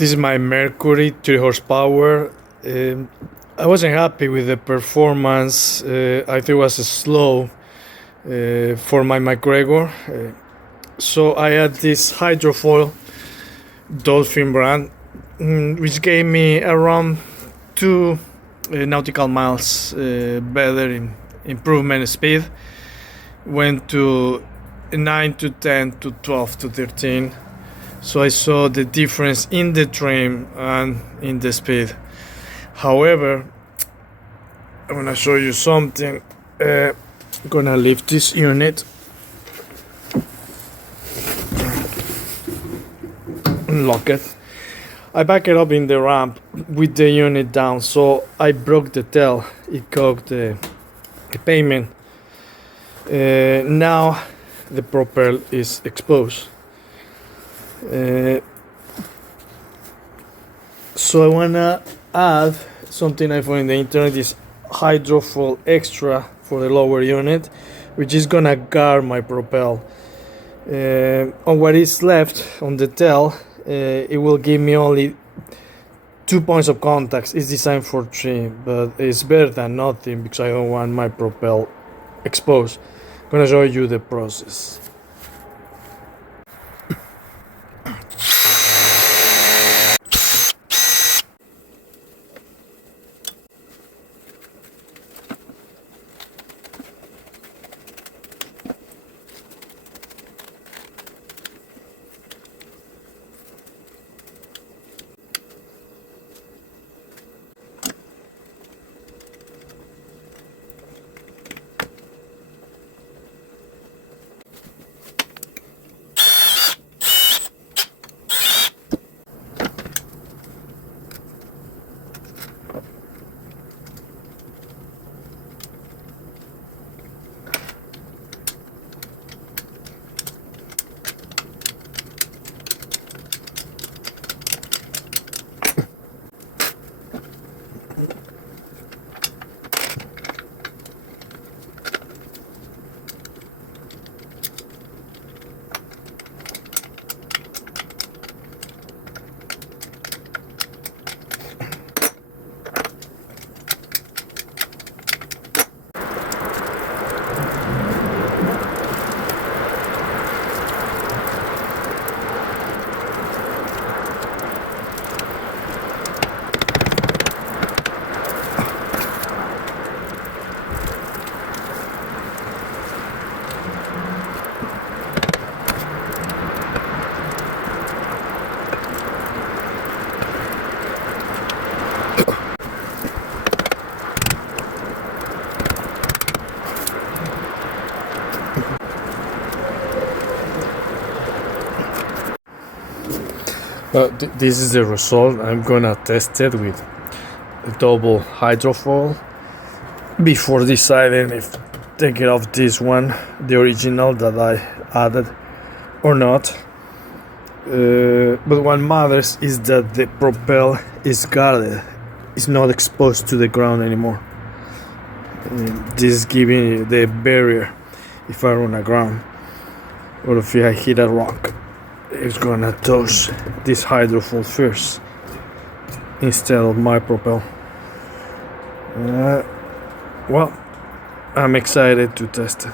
This is my Mercury 3 horsepower. I wasn't happy with the performance. I think it was slow for my McGregor. So I had this Hydrofoil Dolphin brand, which gave me around 2 nautical miles better in improvement speed. Went to 9 to 10 to 12 to 13. So I saw the difference in the trim and in the speed. However, I'm gonna show you something. I'm gonna lift this unit, unlock it. I back it up in the ramp with the unit down, so I broke the tail. It caught the pavement. Now the propeller is exposed. So I wanna add something I found in the internet, is Hydrofoil extra for the lower unit, which is gonna guard my propel. On what is left on the tail, it will give me only 2 points of contact. It's designed for 3, but it's better than nothing because I don't want my propel exposed. I'm gonna show you the process. This is the result. I'm gonna test it with a double hydrofoil before deciding if take it off this one, the original that I added, or not. But what matters is that the propel is guarded, it's not exposed to the ground anymore. This is giving the barrier if I run aground or if I hit a rock. It's gonna touch this hydrofoil first instead of my propel. Well, I'm excited to test it.